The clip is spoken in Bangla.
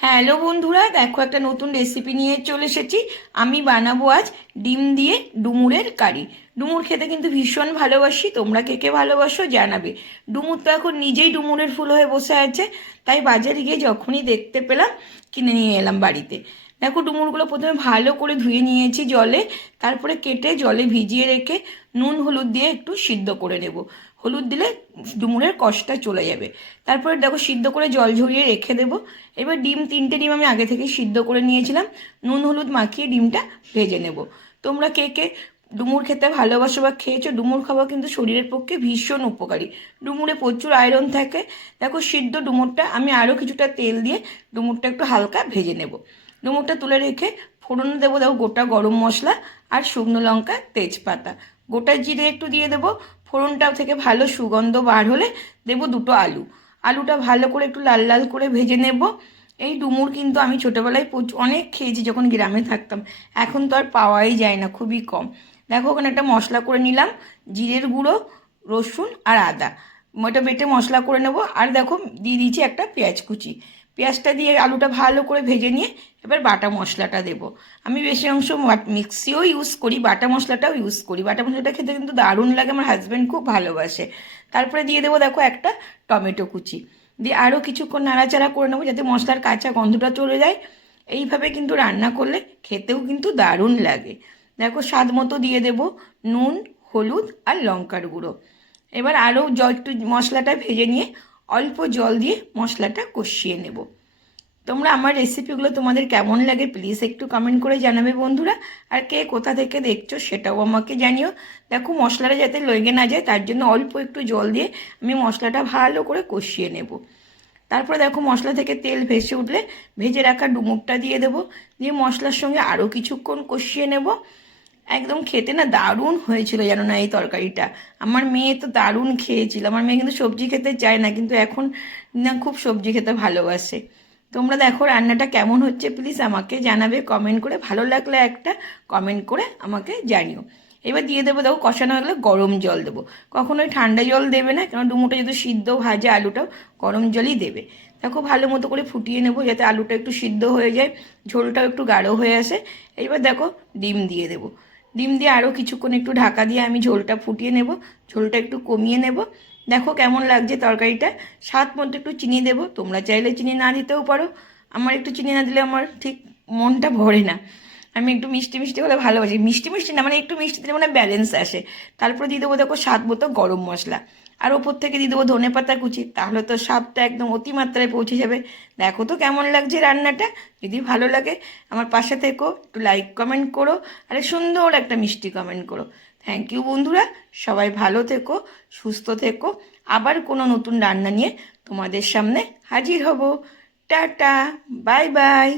হ্যালো বন্ধুরা, দেখো একটা নতুন রেসিপি নিয়ে চলে এসেছি। আমি বানাবো আজ ডিম দিয়ে ডুমুরের কারি। ডুমুর খেতে কিন্তু ভীষণ ভালোবাসি, তোমরা কে কে ভালোবাসো জানাবে। ডুমুর তো এখন নিজেই ডুমুরের ফুল হয়ে বসে আছে, তাই বাজারে গিয়ে যখনই দেখতে পেলাম, কিনে নিয়ে এলাম বাড়িতে। দেখো ডুমুরগুলো প্রথমে ভালো করে ধুয়ে নিয়েছি জলে, তারপরে কেটে জলে ভিজিয়ে রেখে নুন, হলুদ দিয়ে একটু সিদ্ধ করে নেব। হলুদ দিলে ডুমুরের কষটা চলে যাবে। তারপরে দেখো সিদ্ধ করে জল ঝরিয়ে রেখে দেবো। এবার ডিম, তিনটে ডিম আমি আগে থেকে সিদ্ধ করে নিয়েছিলাম। নুন, হলুদ মাখিয়ে ডিমটা ভেজে নেব। তোমরা কে কে ডুমুর খেতে ভালোবাসো বা খেয়েছো, ডুমুর খাওয়া কিন্তু শরীরের পক্ষে ভীষণ উপকারী। ডুমুরে প্রচুর আয়রন থাকে। দেখো সিদ্ধ ডুমুরটা আমি আরও কিছুটা তেল দিয়ে ডুমুরটা একটু হালকা ভেজে নেব। ডুমুরটা তুলে রেখে ফোড়নে দেবো, দেখো গোটা গরম মশলা আর শুকনো লঙ্কা, তেজপাতা। গোটা জিরে একটু দিয়ে দেবো। ফোড়নটা থেকে ভালো সুগন্ধ বার হলে দেবো দুটো আলু। আলুটা ভালো করে একটু লাল লাল করে ভেজে নেব। এই ডুমুর কিন্তু আমি ছোটোবেলায় অনেক খেয়েছি যখন গ্রামে থাকতাম। এখন তো আর পাওয়াই যায় না, খুবই কম। দেখো, ওখানে একটা মশলা করে নিলাম। জিরের গুঁড়ো, রসুন আর আদা। ওটা বেটে মশলা করে নেব। আর দেখো, দিয়ে দিয়েছি একটা পেঁয়াজ কুচি। পেঁয়াজটা দিয়ে আলুটা ভালো করে ভেজে নিয়ে এবার বাটা মশলাটা দেবো। আমি বেশি অংশ মিক্সিও ইউজ করি, বাটা মশলাটাও ইউজ করি। বাটা মশলাটা খেতে কিন্তু দারুণ লাগে, আমার হাজব্যান্ড খুব ভালোবাসে। তারপরে দিয়ে দেবো দেখো একটা টমেটো কুচি। দিয়ে আরও কিছুক্ষণ নাড়াচাড়া করে নেব যাতে মশলার কাঁচা গন্ধটা চলে যায়। এইভাবে কিন্তু রান্না করলে খেতেও কিন্তু দারুণ লাগে। দেখো স্বাদ মতো দিয়ে দেবো নুন, হলুদ আর লঙ্কার গুঁড়ো। এবার আরও একটু মশলাটা ভেজে নিয়ে অল্প জল দিয়ে মশলাটা কষিয়ে নেব। তোমরা আমার রেসিপিগুলো তোমাদের কেমন লাগে প্লিজ একটু কমেন্ট করে জানাবে বন্ধুরা। আর কে কোথা থেকে দেখছ সেটাও আমাকে জানিও। দেখো মশলাটা যাতে লেগে না যায় তার জন্য অল্প একটু জল দিয়ে আমি মশলাটা ভালো করে কষিয়ে নেব। তারপরে দেখো মশলা থেকে তেল ভেসে উঠলে ভেজে রাখা ডুমুরটা দিয়ে দেবো। দিয়ে মশলার সঙ্গে আরও কিছুক্ষণ কষিয়ে নেব। একদম খেতে না দারুণ হয়েছিল জানো না এই তরকারিটা। আমার মেয়ে তো দারুণ খেয়েছিল। আমার মেয়ে কিন্তু সবজি খেতে চায় না, কিন্তু এখন না খুব সবজি খেতে ভালোবাসে। তোমরা দেখো রান্নাটা কেমন হচ্ছে প্লিজ আমাকে জানাবে কমেন্ট করে। ভালো লাগলে একটা কমেন্ট করে আমাকে জানিও। এবার দিয়ে দেবো, দেখো কষানো হয়ে গেলে গরম জল দেবো। কখনোই ঠান্ডা জল দেবে না কারণ ডুমোটা যদি সিদ্ধ ভাজা আলুটাও গরম জলই দেবে। দেখো ভালো মতো করে ফুটিয়ে নেব যাতে আলুটা একটু সিদ্ধ হয়ে যায়, ঝোলটাও একটু গাঢ় হয়ে আসে। এইবার দেখো ডিম দিয়ে দেবো। ডিম দিয়ে আরও কিছুক্ষণ একটু ঢাকা দিয়ে আমি ঝোলটা ফুটিয়ে নেব, ঝোলটা একটু কমিয়ে নেব। দেখো কেমন লাগছে তরকারিটা। স্বাদ মতো একটু চিনি দেব। তোমরা চাইলে চিনি না দিতেও পারো। আমার একটু চিনি না দিলে আমার ঠিক মনটা ভরে না। আমি একটু মিষ্টি মিষ্টি হলে ভালোবাসি। মিষ্টি মিষ্টি না মানে একটু মিষ্টি দিলে মানে ব্যালেন্স আসে। তারপরে দিয়ে দেবো দেখো স্বাদ মতো গরম মশলা। আর ওপর থেকে দিয়ে দেবো ধনে পাতা কুচি। তাহলে তো স্বাদটা একদম অতিমাত্রায় পৌঁছে যাবে। দেখো তো কেমন লাগছে রান্নাটা। যদি ভালো লাগে, আমার পাশে থেকো, একটু লাইক কমেন্ট করো, আর সুন্দর একটা মিষ্টি কমেন্ট করো। থ্যাংক ইউ বন্ধুরা, সবাই ভালো থেকো, সুস্থ থেকো। আবার কোনো নতুন রান্না নিয়ে তোমাদের সামনে হাজির হব। Tata bye bye